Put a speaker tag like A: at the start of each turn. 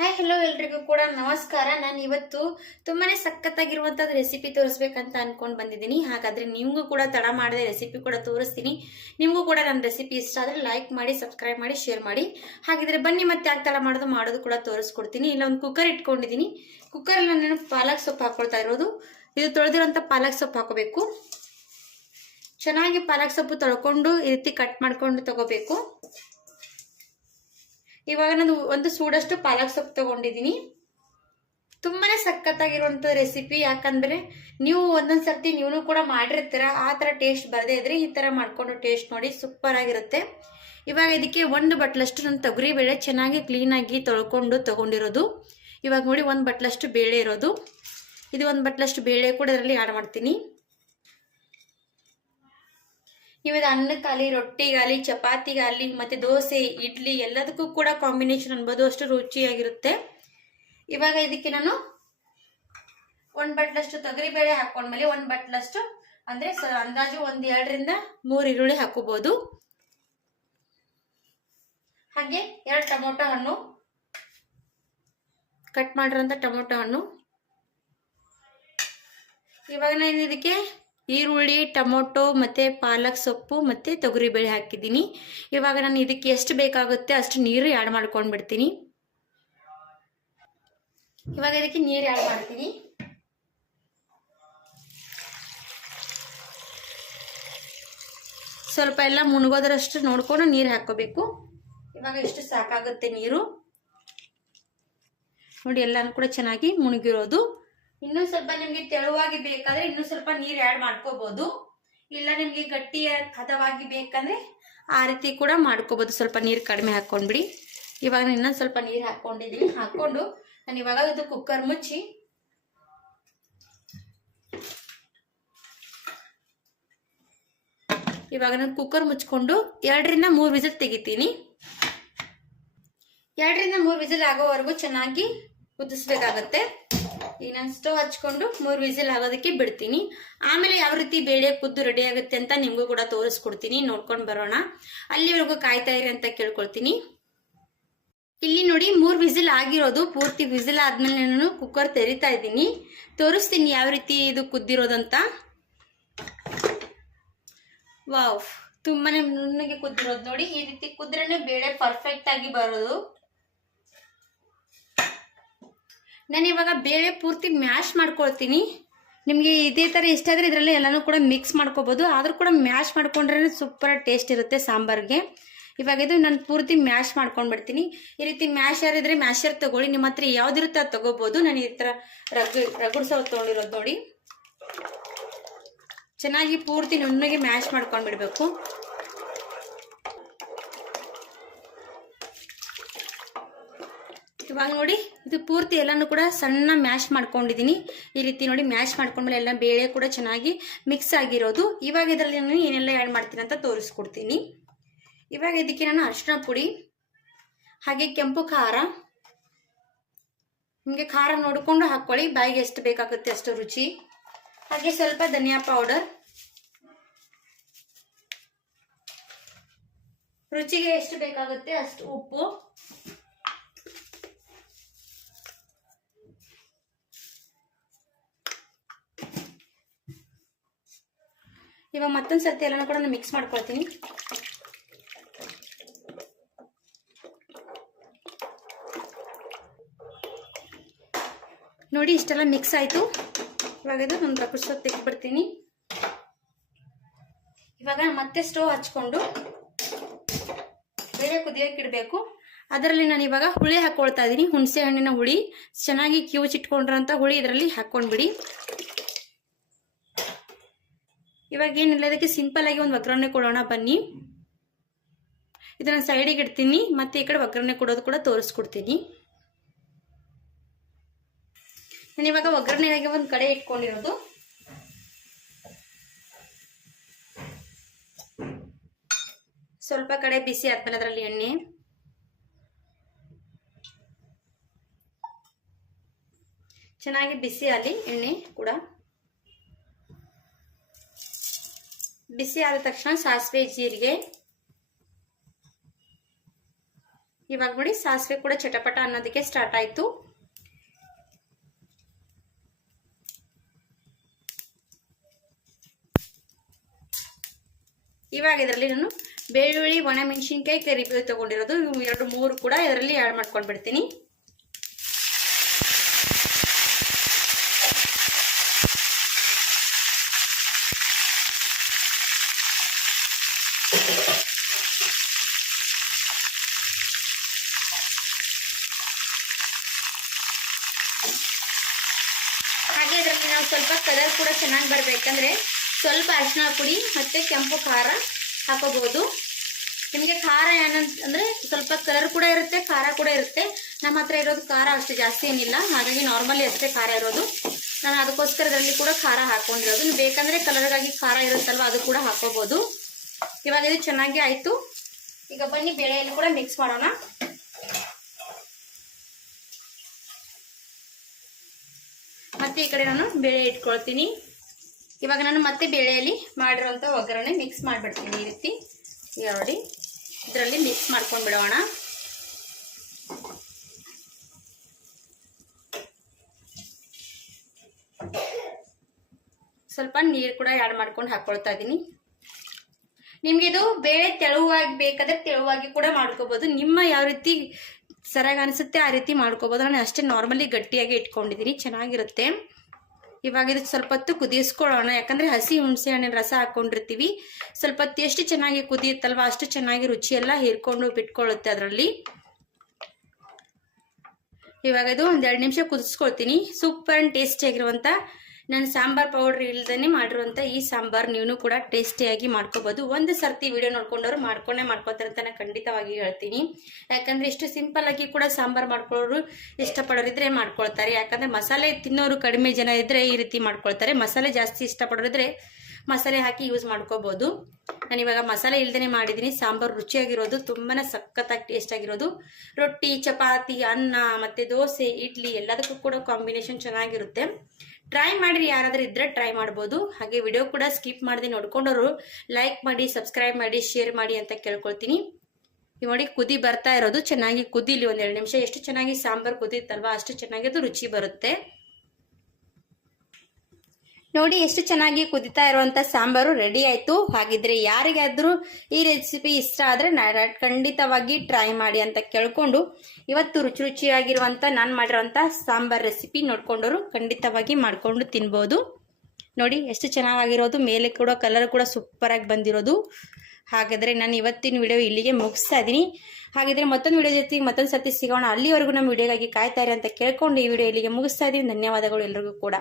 A: Hi hello ಎಲ್ರಿಗೂ ಕೂಡ ನಮಸ್ಕಾರ. ನಾನು ಇವತ್ತು ತುಂಬಾನೇ ಸಖತ್ತಾಗಿರುವಂಥದ್ದು ರೆಸಿಪಿ ತೋರಿಸ್ಬೇಕಂತ ಅನ್ಕೊಂಡು ಬಂದಿದ್ದೀನಿ. ಹಾಗಾದ್ರೆ ನಿಮಗೂ ಕೂಡ ತಡ ಮಾಡದೆ ರೆಸಿಪಿ ಕೂಡ ತೋರಿಸ್ತೀನಿ. ನಿಮಗೂ ಕೂಡ ನನ್ನ ರೆಸಿಪಿ ಇಷ್ಟ ಆದರೆ ಲೈಕ್ ಮಾಡಿ ಸಬ್ಸ್ಕ್ರೈಬ್ ಮಾಡಿ ಶೇರ್ ಮಾಡಿ. ಹಾಗಿದ್ರೆ ಬನ್ನಿ, ಮತ್ತೆ ಯಾಕೆ ತಡ ಮಾಡೋದು ಮಾಡೋದು ಕೂಡ ತೋರಿಸ್ಕೊಡ್ತೀನಿ. ಇಲ್ಲ, ಒಂದು ಕುಕ್ಕರ್ ಇಟ್ಕೊಂಡಿದ್ದೀನಿ. ಕುಕ್ಕರಲ್ಲಿ ನಾನು ಪಾಲಕ್ ಸೊಪ್ಪು ಹಾಕೊಳ್ತಾ ಇರೋದು. ಇದು ತೊಳೆದಿರೋಂಥ ಪಾಲಕ್ ಸೊಪ್ಪು ಹಾಕೋಬೇಕು. ಚೆನ್ನಾಗಿ ಪಾಲಕ್ ಸೊಪ್ಪು ತೊಳ್ಕೊಂಡು ಈ ರೀತಿ ಕಟ್ ಮಾಡ್ಕೊಂಡು ತಗೋಬೇಕು. ಇವಾಗ ನಾನು ಒಂದು ಸೂಡಷ್ಟು ಪಾಲಕ್ ಸೊಪ್ಪು ತಗೊಂಡಿದ್ದೀನಿ. ತುಂಬಾನೇ ಸಖತ್ತಾಗಿರುವಂಥ ರೆಸಿಪಿ ಯಾಕಂದ್ರೆ ನೀವು ಒಂದೊಂದು ಸರ್ತಿ ನೀವು ಕೂಡ ಮಾಡಿರ್ತೀರ, ಆ ತರ ಟೇಸ್ಟ್ ಬರದೇ ಇದ್ರೆ ಈ ತರ ಮಾಡಿಕೊಂಡು ಟೇಸ್ಟ್ ನೋಡಿ ಸೂಪರ್ ಆಗಿರುತ್ತೆ. ಇವಾಗ ಇದಕ್ಕೆ ಒಂದು ಬಟ್ಲಷ್ಟು ನಾನು ತೊಗರಿ ಬೇಳೆ ಚೆನ್ನಾಗಿ ಕ್ಲೀನಾಗಿ ತೊಳ್ಕೊಂಡು ತಗೊಂಡಿರೋದು. ಇವಾಗ ನೋಡಿ ಒಂದು ಬಟ್ಲಷ್ಟು ಬೇಳೆ ಇರೋದು. ಇದು ಒಂದು ಬಟ್ಲಷ್ಟು ಬೇಳೆ ಕೂಡ ಇದರಲ್ಲಿ ಆಡ್ ಮಾಡ್ತೀನಿ. ಇದು ಅನ್ನಕ್ಕಾಗಲಿ ರೊಟ್ಟಿಗಾಗಲಿ ಚಪಾತಿಗಾಗಲಿ ಮತ್ತೆ ದೋಸೆ, ಇಡ್ಲಿ ಎಲ್ಲದಕ್ಕೂ ಕೂಡ ಕಾಂಬಿನೇಷನ್ ಅನ್ಬೋದು. ಅಷ್ಟು ರುಚಿಯಾಗಿರುತ್ತೆ. ಇವಾಗ ಇದಕ್ಕೆ ನಾನು ಒಂದು ಬಟ್ಲಷ್ಟು ತೊಗರಿಬೇಳೆ ಹಾಕೊಂಡ್ಮೇಲೆ ಒಂದು ಬಟ್ಲಷ್ಟು ಅಂದ್ರೆ ಅಂದಾಜು ಒಂದು ಎರಡರಿಂದ ಮೂರು ಈರುಳ್ಳಿ ಹಾಕೋಬಹುದು ಹಾಗೆ ಎರಡು ಟೊಮೊಟೊ ಹಣ್ಣು. ಕಟ್ ಮಾಡಿರೋಂಥ ಟೊಮೊಟೊ ಹಣ್ಣು. ಇವಾಗ ನಾನು ಇದಕ್ಕೆ ಈರುಳ್ಳಿ, ಟೊಮೊಟೊ ಮತ್ತು ಪಾಲಕ್ ಸೊಪ್ಪು ಮತ್ತು ತೊಗರಿಬೇಳೆ ಹಾಕಿದ್ದೀನಿ. ಇವಾಗ ನಾನು ಇದಕ್ಕೆ ಎಷ್ಟು ಬೇಕಾಗುತ್ತೆ ಅಷ್ಟು ನೀರು ಆ್ಯಡ್ ಮಾಡ್ಕೊಂಡು ಬಿಡ್ತೀನಿ ಇವಾಗ ಇದಕ್ಕೆ ನೀರು ಆ್ಯಡ್ ಮಾಡ್ತೀನಿ. ಸ್ವಲ್ಪ ಎಲ್ಲ ಮುಣಗೋದ್ರಷ್ಟು ನೋಡ್ಕೊಂಡು ನೀರು ಹಾಕೋಬೇಕು ಇವಾಗ ಎಷ್ಟು ಸಾಕಾಗುತ್ತೆ ನೀರು. ನೋಡಿ ಎಲ್ಲನೂ ಕೂಡ ಚೆನ್ನಾಗಿ ಮುಳುಗಿರೋದು ಇನ್ನೂ ಸ್ವಲ್ಪ ನಿಮ್ಗೆ ತೆಳುವಾಗಿ ಬೇಕಾದ್ರೆ ಇನ್ನೂ ಸ್ವಲ್ಪ ನೀರ್ ಆಡ್ ಮಾಡ್ಕೋಬಹುದು ಇಲ್ಲ ನಿಮ್ಗೆ ಗಟ್ಟಿ ಹದವಾಗಿ ಬೇಕಂದ್ರೆ ಆ ರೀತಿ ಕೂಡ ಮಾಡ್ಕೋಬಹುದು ಸ್ವಲ್ಪ ನೀರ್ ಕಡಿಮೆ ಹಾಕೊಂಡ್ಬಿಡಿ. ಇವಾಗ ನಾನು ಇನ್ನೊಂದ್ ಸ್ವಲ್ಪ ನೀರ್ ಹಾಕೊಂಡಿದೀನಿ. ಹಾಕೊಂಡು ನಾನು ಇವಾಗ ಇದು ಕುಕ್ಕರ್ ಮುಚ್ಚಿ ಇವಾಗ ನಾನು ಕುಕ್ಕರ್ ಮುಚ್ಕೊಂಡು ಎರಡರಿಂದ ಮೂರು ವಿಸಿಲ್ ತೆಗಿತೀನಿ. ಎರಡರಿಂದ ಮೂರು ವಿಸಿಲ್ ಆಗೋವರೆಗೂ ಚೆನ್ನಾಗಿ ಕುದಿಸ್ಬೇಕಾಗತ್ತೆ ನಾನು ಸ್ಟವ್ ಹಚ್ಕೊಂಡು ಮೂರು ವಿಸಿಲ್ ಆಗೋದಕ್ಕೆ ಬಿಡ್ತೀನಿ. ಆಮೇಲೆ ಯಾವ ರೀತಿ ಬೇಳೆ ಕುದ್ದು ರೆಡಿ ಆಗುತ್ತೆ ಅಂತ ನಿಮಗೂ ಕೂಡ ತೋರಿಸ್ಕೊಡ್ತೀನಿ. ನೋಡ್ಕೊಂಡು ಬರೋಣ. ಅಲ್ಲಿವರೆಗೂ ಕಾಯ್ತಾ ಇರಿ ಅಂತ ಕೇಳ್ಕೊಳ್ತೀನಿ. ಇಲ್ಲಿ ನೋಡಿ ಮೂರು ವಿಸಿಲ್ ಆಗಿರೋದು. ಪೂರ್ತಿ ವಿಸಿಲ್ ಆದ್ಮೇಲೆ ನಾನು ಕುಕ್ಕರ್ ತೆರಿತಾ ಇದ್ದೀನಿ. ತೋರಿಸ್ತೀನಿ ಯಾವ ರೀತಿ ಇದು ಕುದ್ದಿರೋದಂತ. ವಾವ್, ತುಂಬಾನೇ ನುಣ್ಣಗೆ ಕುದ್ದಿರೋದು ನೋಡಿ. ಈ ರೀತಿ ಕುದ್ರೆ ಬೇಳೆ ಪರ್ಫೆಕ್ಟ್ ಆಗಿ ಬರೋದು. ನಾನು ಇವಾಗ ಬೇಳೆ ಪೂರ್ತಿ ಮ್ಯಾಶ್ ಮಾಡ್ಕೊಳ್ತೀನಿ. ನಿಮಗೆ ಇದೇ ಥರ ಇಷ್ಟ ಆದರೆ ಇದರಲ್ಲಿ ಎಲ್ಲನೂ ಕೂಡ ಮಿಕ್ಸ್ ಮಾಡ್ಕೋಬೋದು. ಆದರೂ ಕೂಡ ಮ್ಯಾಶ್ ಮಾಡ್ಕೊಂಡ್ರೆ ಸೂಪರ್ ಟೇಸ್ಟ್ ಇರುತ್ತೆ ಸಾಂಬಾರ್ಗೆ. ಇವಾಗ ಇದು ನಾನು ಪೂರ್ತಿ ಮ್ಯಾಶ್ ಮಾಡ್ಕೊಂಡ್ಬಿಡ್ತೀನಿ. ಈ ರೀತಿ ಮ್ಯಾಶ್ ಯಾರಿದ್ರೆ ಮ್ಯಾಶರ್ ತಗೊಳ್ಳಿ. ನಿಮ್ಮ ಹತ್ರ ಯಾವ್ದಿರುತ್ತೆ ಅದು ತಗೋಬೋದು. ನಾನು ಈ ಥರ ರಗ್ ರಗುಡ್ಸೋ ತೊಗೊಂಡಿರೋದು ನೋಡಿ. ಚೆನ್ನಾಗಿ ಪೂರ್ತಿ ನುಣ್ಣಗೆ ಮ್ಯಾಶ್ ಮಾಡ್ಕೊಂಡ್ಬಿಡ್ಬೇಕು. ಇವಾಗ ನೋಡಿ. ಇದು ಪೂರ್ತಿ ಎಲ್ಲಾನು ಕೂಡ ಸಣ್ಣ ಮ್ಯಾಶ್ ಮಾಡ್ಕೊಂಡಿದ್ದೀನಿ. ಈ ರೀತಿ ನೋಡಿ ಮ್ಯಾಶ್ ಮಾಡ್ಕೊಂಡ್ಮೇಲೆ ಎಲ್ಲ ಬೇಳೆ ಕೂಡ ಚೆನ್ನಾಗಿ ಮಿಕ್ಸ್ ಆಗಿರೋದು. ಇವಾಗ ಇದರಲ್ಲಿ ನಾನು ಏನೆಲ್ಲ ಆ್ಯಡ್ ಮಾಡ್ತೀನಿ ಅಂತ ತೋರಿಸ್ಕೊಡ್ತೀನಿ. ಇವಾಗ ಇದಕ್ಕೆ ನಾನು ಅರಿಶಿನ ಪುಡಿ, ಹಾಗೆ ಕೆಂಪು ಖಾರ. ನಿಮಗೆ ಖಾರ ನೋಡಿಕೊಂಡು ಹಾಕ್ಕೊಳ್ಳಿ ಬಾಯಿಗೆ ಎಷ್ಟು ಬೇಕಾಗುತ್ತೆ ಅಷ್ಟು ರುಚಿ. ಹಾಗೆ ಸ್ವಲ್ಪ ಧನಿಯಾ ಪೌಡರ್ ರುಚಿಗೆ ಎಷ್ಟು ಬೇಕಾಗುತ್ತೆ ಅಷ್ಟು ಉಪ್ಪು. ಇವಾಗ ಮತ್ತೊಂದು ಸರ್ತಿ ಎಲ್ಲನೂ ಕೂಡ ನಾನು ಮಿಕ್ಸ್ ಮಾಡ್ಕೊಳ್ತೀನಿ. ನೋಡಿ, ಇಷ್ಟೆಲ್ಲ ಮಿಕ್ಸ್ ಆಯಿತು. ಇವಾಗ ಇದು ನಾನು ಸೊಪ್ಪು ತೆಗೆದ್ಬಿಡ್ತೀನಿ. ಇವಾಗ ಮತ್ತೆ ಸ್ಟವ್ ಹಚ್ಕೊಂಡು ಬೇರೆ ಕುದಿಯೋಕೆ ಇಡಬೇಕು. ಅದರಲ್ಲಿ ನಾನು ಇವಾಗ ಹುಳಿ ಹಾಕ್ಕೊಳ್ತಾ ಇದ್ದೀನಿ. ಹುಣಸೆ ಹಣ್ಣಿನ ಹುಳಿ. ಚೆನ್ನಾಗಿ ಕಿವುಚಿಟ್ಕೊಂಡಿರೋಂಥ ಹುಳಿ ಇದರಲ್ಲಿ ಹಾಕ್ಕೊಂಡ್ಬಿಡಿ. ಇವಾಗ ಏನಿಲ್ಲ, ಇದಕ್ಕೆ ಸಿಂಪಲ್ ಆಗಿ ಒಂದು ಒಗ್ಗರಣೆ ಕೊಡೋಣ, ಬನ್ನಿ. ಇದನ್ನ ಸೈಡಿಗೆ ಇಡ್ತೀನಿ, ಮತ್ತೆ ಈ ಕಡೆ ಒಗ್ಗರಣೆ ಕೊಡೋದು ಕೂಡ ತೋರಿಸ್ಕೊಡ್ತೀನಿ. ನಾನು ಇವಾಗ ಒಗ್ಗರಣೆಗೆ ಒಂದು ಕಡೆ ಇಟ್ಕೊಂಡಿರೋದು. ಸ್ವಲ್ಪ ಕಡೆ ಬಿಸಿ ಆದ್ಮೇಲೆ ಅದರಲ್ಲಿ ಎಣ್ಣೆ. ಚೆನ್ನಾಗಿ ಬಿಸಿ ಆಗಲಿ, ಎಣ್ಣೆ ಕೂಡ. ಬಿಸಿ ಆದ ತಕ್ಷಣ ಸಾಸಿವೆ ಜೀರಿಗೆ. ಇವಾಗ ನೋಡಿ ಸಾಸಿವೆ ಕೂಡ ಚಟಪಟ ಅನ್ನೋದಕ್ಕೆ ಸ್ಟಾರ್ಟ್ ಆಯ್ತು. ಇವಾಗ ಇದರಲ್ಲಿ ನಾನು ಬೆಳ್ಳುಳ್ಳಿ ಒಣಮೆಣಸಿನ್ಕಾಯಿ ಕರಿಬೇವು ತಗೊಂಡಿರೋದು. ಇವು ಎರಡು ಮೂರು ಕೂಡ ಇದರಲ್ಲಿ ಆ್ಯಡ್ ಮಾಡ್ಕೊಂಡ್ಬಿಡ್ತೀನಿ. ಹಾಗೆ ಇದರಲ್ಲಿ ನಾವು ಸ್ವಲ್ಪ ಕಲರ್ ಕೂಡ ಚೆನ್ನಾಗಿ ಬರಬೇಕಂದ್ರೆ ಸ್ವಲ್ಪ ಅರಿಶಿನ ಪುಡಿ ಮತ್ತು ಕೆಂಪು ಖಾರ ಹಾಕೋಬಹುದು. ನಿಮಗೆ ಖಾರ ಏನಂತ ಅಂದರೆ ಸ್ವಲ್ಪ ಕಲರ್ ಕೂಡ ಇರುತ್ತೆ, ಖಾರ ಕೂಡ ಇರುತ್ತೆ. ನಮ್ಮ ಹತ್ರ ಇರೋದು ಖಾರ ಅಷ್ಟು ಜಾಸ್ತಿ ಏನಿಲ್ಲ. ಹಾಗಾಗಿ ನಾರ್ಮಲಿ ಅಷ್ಟೇ ಖಾರ ಇರೋದು. ನಾನು ಅದಕ್ಕೋಸ್ಕರ ಇದರಲ್ಲಿ ಕೂಡ ಖಾರ ಹಾಕೊಂಡಿರೋದು. ನೀವು ಬೇಕಂದರೆ ಕಲರ್ಗಾಗಿ ಖಾರ ಇರುತ್ತಲ್ವ ಅದು ಕೂಡ ಹಾಕೋಬೋದು ಇವಾಗ ಇದು ಚೆನ್ನಾಗಿ ಆಯಿತು. ಈಗ ಬನ್ನಿ ಬೇಳೆಯನ್ನು ಕೂಡ ಮಿಕ್ಸ್ ಮಾಡೋಣ. ಮತ್ತೆ ಈ ಕಡೆ ನಾನು ಬೇಳೆ ಇಟ್ಕೊಳ್ತೀನಿ. ಇವಾಗ ನಾನು ಮತ್ತೆ ಬೇಳೆಯಲ್ಲಿ ಮಾಡಿರೋಂಥ ಒಗ್ಗರಣೆ ಮಿಕ್ಸ್ ಮಾಡಿಬಿಡ್ತೀನಿ ಈ ರೀತಿ. ನೋಡಿ, ಇದರಲ್ಲಿ ಮಿಕ್ಸ್ ಮಾಡ್ಕೊಂಡು ಬಿಡೋಣ. ಸ್ವಲ್ಪ ನೀರು ಕೂಡ ಆ್ಯಡ್ ಮಾಡ್ಕೊಂಡು ಹಾಕ್ಕೊಳ್ತಾ ಇದ್ದೀನಿ ನಿಮ್ಗೆ ಇದು ಬೇಳೆ ತೆಳುವಾಗಿ ಬೇಕಾದ್ರೆ ತೆಳುವಾಗಿ ಕೂಡ ಮಾಡ್ಕೋಬಹುದು ನಿಮ್ಮ ಯಾವ ರೀತಿ ಸರಿಯಾಗಿ ಅನಿಸುತ್ತೆ ಆ ರೀತಿ ಮಾಡ್ಕೋಬಹುದು ನಾನು ಅಷ್ಟೇ ನಾರ್ಮಲಿ ಗಟ್ಟಿಯಾಗಿ ಇಟ್ಕೊಂಡಿದ್ದೀನಿ ಚೆನ್ನಾಗಿರುತ್ತೆ. ಇವಾಗ ಇದು ಸ್ವಲ್ಪ ಹೊತ್ತು ಕುದಿಸ್ಕೊಳ್ಳೋಣ. ಯಾಕಂದ್ರೆ ಹಸಿ ಹುಣಸೆ ಹಣ್ಣಿನ ರಸ ಹಾಕೊಂಡಿರ್ತೀವಿ. ಸ್ವಲ್ಪ ಹೊತ್ತು ಎಷ್ಟು ಚೆನ್ನಾಗಿ ಕುದಿಯುತ್ತಲ್ವ ಅಷ್ಟು ಚೆನ್ನಾಗಿ ರುಚಿ ಎಲ್ಲ ಹೀರ್ಕೊಂಡು ಬಿಟ್ಕೊಳ್ಳುತ್ತೆ ಅದರಲ್ಲಿ. ಇವಾಗ ಇದು ಒಂದ್ ಎರಡು ನಿಮಿಷ ಕುದಿಸ್ಕೊಳ್ತೀನಿ. ಸೂಪರ್ ಅಂಡ್ ಟೇಸ್ಟಿ ಆಗಿರುವಂತ ನಾನು ಸಾಂಬಾರ್ ಪೌಡರ್ ಇಲ್ದೇ ಮಾಡಿರುವಂಥ ಈ ಸಾಂಬಾರ್ ನೀವು ಕೂಡ ಟೇಸ್ಟಿಯಾಗಿ ಮಾಡ್ಕೋಬಹುದು ಒಂದು ಸರ್ತಿ ವಿಡಿಯೋ ನೋಡ್ಕೊಂಡವ್ರು ಮಾಡ್ಕೊಂಡೇ ಮಾಡ್ಕೋತಾರೆ ಅಂತ ನಾನು ಖಂಡಿತವಾಗಿ ಹೇಳ್ತೀನಿ. ಯಾಕಂದ್ರೆ ಇಷ್ಟು ಸಿಂಪಲ್ ಆಗಿ ಕೂಡ ಸಾಂಬಾರ್ ಮಾಡ್ಕೊಳ್ಳೋರು ಇಷ್ಟಪಡೋರಿದ್ರೆ ಮಾಡ್ಕೊಳ್ತಾರೆ. ಯಾಕಂದ್ರೆ ಮಸಾಲೆ ತಿನ್ನೋರು ಕಡಿಮೆ ಜನ ಇದ್ದರೆ ಈ ರೀತಿ ಮಾಡ್ಕೊಳ್ತಾರೆ. ಮಸಾಲೆ ಜಾಸ್ತಿ ಇಷ್ಟಪಡೋರಿದ್ರೆ ಮಸಾಲೆ ಹಾಕಿ ಯೂಸ್ ಮಾಡ್ಕೋಬೋದು. ನಾನು ಇವಾಗ ಮಸಾಲೆ ಇಲ್ದೇ ಮಾಡಿದ್ದೀನಿ. ಸಾಂಬಾರು ರುಚಿಯಾಗಿರೋದು ತುಂಬಾನೇ ಸಖತ್ತಾಗಿ ಟೇಸ್ಟ್ ಆಗಿರೋದು. ರೊಟ್ಟಿ, ಚಪಾತಿ, ಅನ್ನ, ಮತ್ತೆ ದೋಸೆ, ಇಡ್ಲಿ ಎಲ್ಲದಕ್ಕೂ ಕೂಡ ಕಾಂಬಿನೇಷನ್ ಚೆನ್ನಾಗಿರುತ್ತೆ. ಟ್ರೈ ಮಾಡಿರಿ, ಯಾರಾದರೂ ಇದ್ರೆ ಟ್ರೈ ಮಾಡ್ಬೋದು. ಹಾಗೆ ವಿಡಿಯೋ ಕೂಡ ಸ್ಕಿಪ್ ಮಾಡದೆ ನೋಡ್ಕೊಂಡವರು ಲೈಕ್ ಮಾಡಿ ಸಬ್ಸ್ಕ್ರೈಬ್ ಮಾಡಿ ಶೇರ್ ಮಾಡಿ ಅಂತ ಕೇಳ್ಕೊಳ್ತೀನಿ. ನೋಡಿ ಕುದಿ ಬರ್ತಾ ಇರೋದು, ಚೆನ್ನಾಗಿ ಕುದಿಲಿ ಒಂದೆರಡು ನಿಮಿಷ. ಎಷ್ಟು ಚೆನ್ನಾಗಿ ಸಾಂಬಾರ್ ಕುದಿತ್ತಲ್ವಾ, ಅಷ್ಟು ಚೆನ್ನಾಗಿ ಅದು ರುಚಿ ಬರುತ್ತೆ. ನೋಡಿ ಎಷ್ಟು ಚೆನ್ನಾಗಿ ಕುದಿತಾ ಇರುವಂತ ಸಾಂಬಾರು ರೆಡಿ ಆಯ್ತು. ಹಾಗಿದ್ರೆ ಯಾರಿಗಾದ್ರೂ ಈ ರೆಸಿಪಿ ಇಷ್ಟ ಆದ್ರೆ ಖಂಡಿತವಾಗಿ ಟ್ರೈ ಮಾಡಿ ಅಂತ ಕೇಳ್ಕೊಂಡು ಇವತ್ತು ರುಚಿ ರುಚಿಯಾಗಿರುವಂತ ನಾನು ಮಾಡಿರೋಂಥ ಸಾಂಬಾರ್ ರೆಸಿಪಿ ನೋಡ್ಕೊಂಡವರು ಖಂಡಿತವಾಗಿ ಮಾಡ್ಕೊಂಡು ತಿನ್ಬೋದು. ನೋಡಿ ಎಷ್ಟು ಚೆನ್ನಾಗಿರೋದು, ಮೇಲೆ ಕೂಡ ಕಲರ್ ಕೂಡ ಸೂಪರ್ ಆಗಿ ಬಂದಿರೋದು. ಹಾಗಾದ್ರೆ ನಾನು ಇವತ್ತಿನ ವಿಡಿಯೋ ಇಲ್ಲಿಗೆ ಮುಗಿಸ್ತಾ ಇದ್ದೀನಿ. ಹಾಗಿದ್ರೆ ಮತ್ತೊಂದು ವಿಡಿಯೋ ಜೊತೆಗೆ ಮತ್ತೊಂದು ಸರ್ತಿ ಸಿಗೋಣ. ಅಲ್ಲಿವರೆಗೂ ನಮ್ಮ ವಿಡಿಯೋಗಾಗಿ ಕಾಯ್ತಾರೆ ಅಂತ ಕೇಳ್ಕೊಂಡು ಈ ವಿಡಿಯೋ ಇಲ್ಲಿಗೆ ಮುಗಿಸ್ತಾ ಇದ್ದೀನಿ. ಧನ್ಯವಾದಗಳು ಎಲ್ರಿಗೂ ಕೂಡ.